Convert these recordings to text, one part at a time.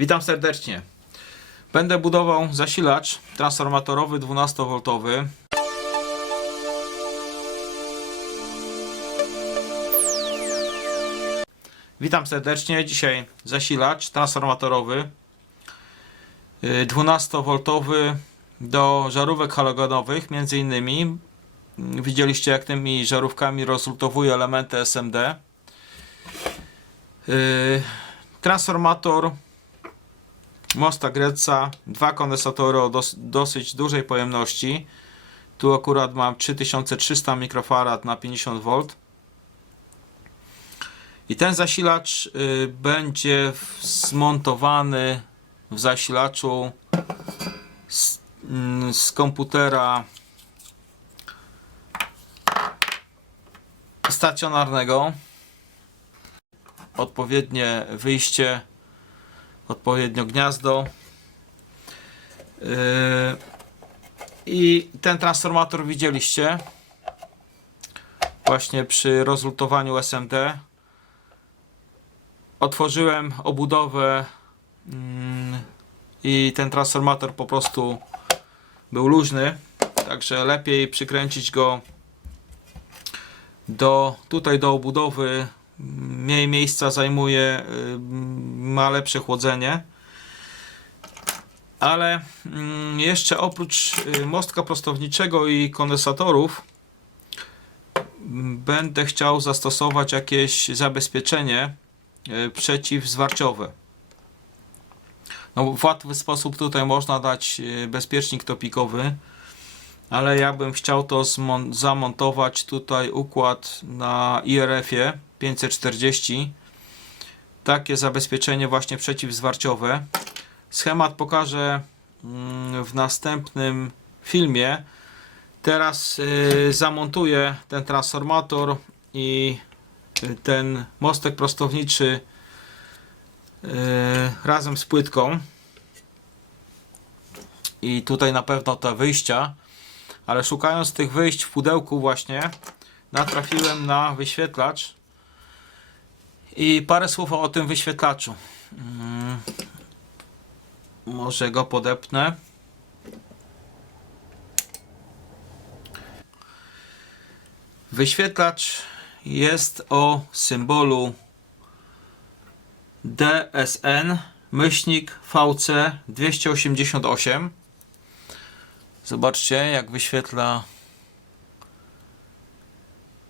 Witam serdecznie. Będę budował zasilacz transformatorowy 12V. Witam serdecznie. Dzisiaj zasilacz transformatorowy y, 12V do żarówek halogenowych, między innymi widzieliście jak tymi żarówkami rozlutowuje elementy SMD. Yy, transformator mosta Greca, dwa kondensatory o dos dosyć dużej pojemności. Tu akurat mam 3300 mikrofarad na 50 V. I ten zasilacz y, będzie zmontowany w zasilaczu z, mm, z komputera stacjonarnego odpowiednie wyjście, odpowiednio gniazdo. Yy, I ten transformator widzieliście właśnie przy rozlutowaniu SMD. Otworzyłem obudowę mm, i ten transformator po prostu był luźny, także lepiej przykręcić go do tutaj do obudowy mniej miejsca zajmuje, y, ma lepsze chłodzenie. Ale mm, jeszcze oprócz y, mostka prostowniczego i kondensatorów mm, będę chciał zastosować jakieś zabezpieczenie y, przeciwzwarciowe. No, w łatwy sposób tutaj można dać bezpiecznik topikowy ale ja bym chciał to zamontować tutaj układ na IRF-ie 540 takie zabezpieczenie właśnie przeciwzwarciowe. Schemat pokażę mm, w następnym filmie. Teraz y, zamontuję ten transformator i y, ten mostek prostowniczy y, razem z płytką. I tutaj na pewno te wyjścia ale szukając tych wyjść w pudełku właśnie natrafiłem na wyświetlacz i parę słów o tym wyświetlaczu Mm. może go podepnę wyświetlacz jest o symbolu DSN myślnik VC 288 Zobaczcie, jak wyświetla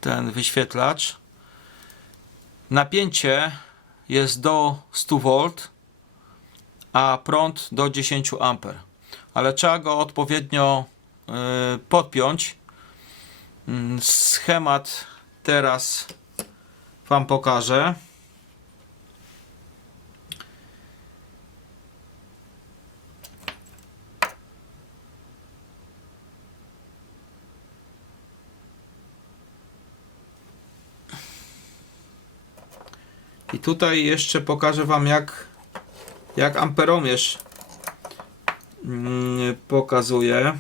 ten wyświetlacz. Napięcie jest do 100 V, a prąd do 10 A. Ale trzeba go odpowiednio y, podpiąć. Mm, Schemat teraz Wam pokażę. I tutaj jeszcze pokażę Wam jak, jak amperomierz mm, pokazuje.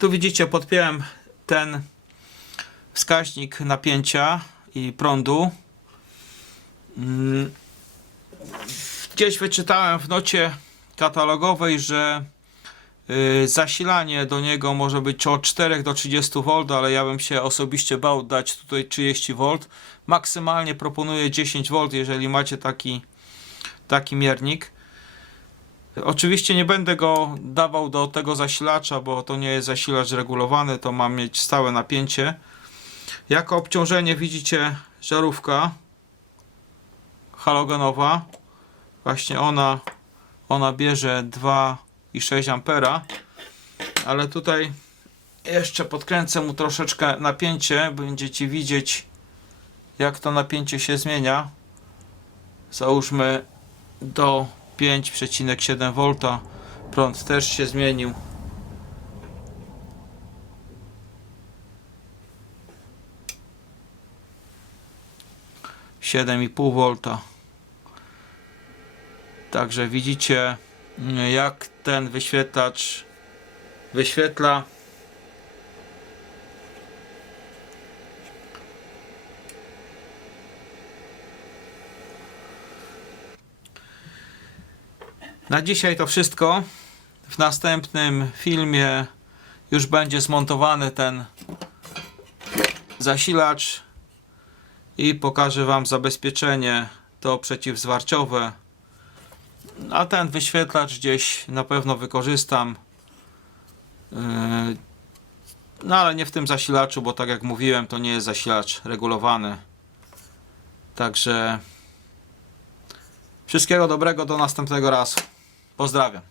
Tu widzicie, podpiąłem ten wskaźnik napięcia i prądu. Mm, Gdzieś wyczytałem w nocie katalogowej, że y, zasilanie do niego może być od 4 do 30 V, ale ja bym się osobiście bał dać tutaj 30 V. Maksymalnie proponuję 10 V, jeżeli macie taki, taki miernik. Oczywiście nie będę go dawał do tego zasilacza, bo to nie jest zasilacz regulowany, to ma mieć stałe napięcie. Jako obciążenie widzicie żarówka halogenowa. Właśnie ona, ona bierze 2,6 ampera. Ale tutaj jeszcze podkręcę mu troszeczkę napięcie. Będziecie widzieć jak to napięcie się zmienia. Załóżmy do 5,7 V. Prąd też się zmienił. Siedem i pół volta. Także widzicie, jak ten wyświetlacz wyświetla Na dzisiaj to wszystko. W następnym filmie już będzie zmontowany ten zasilacz i pokażę Wam zabezpieczenie to przeciwzwarciowe. A ten wyświetlacz gdzieś na pewno wykorzystam. Yy, No ale nie w tym zasilaczu, bo tak jak mówiłem, to nie jest zasilacz regulowany. Także wszystkiego dobrego do następnego razu. Pozdrawiam.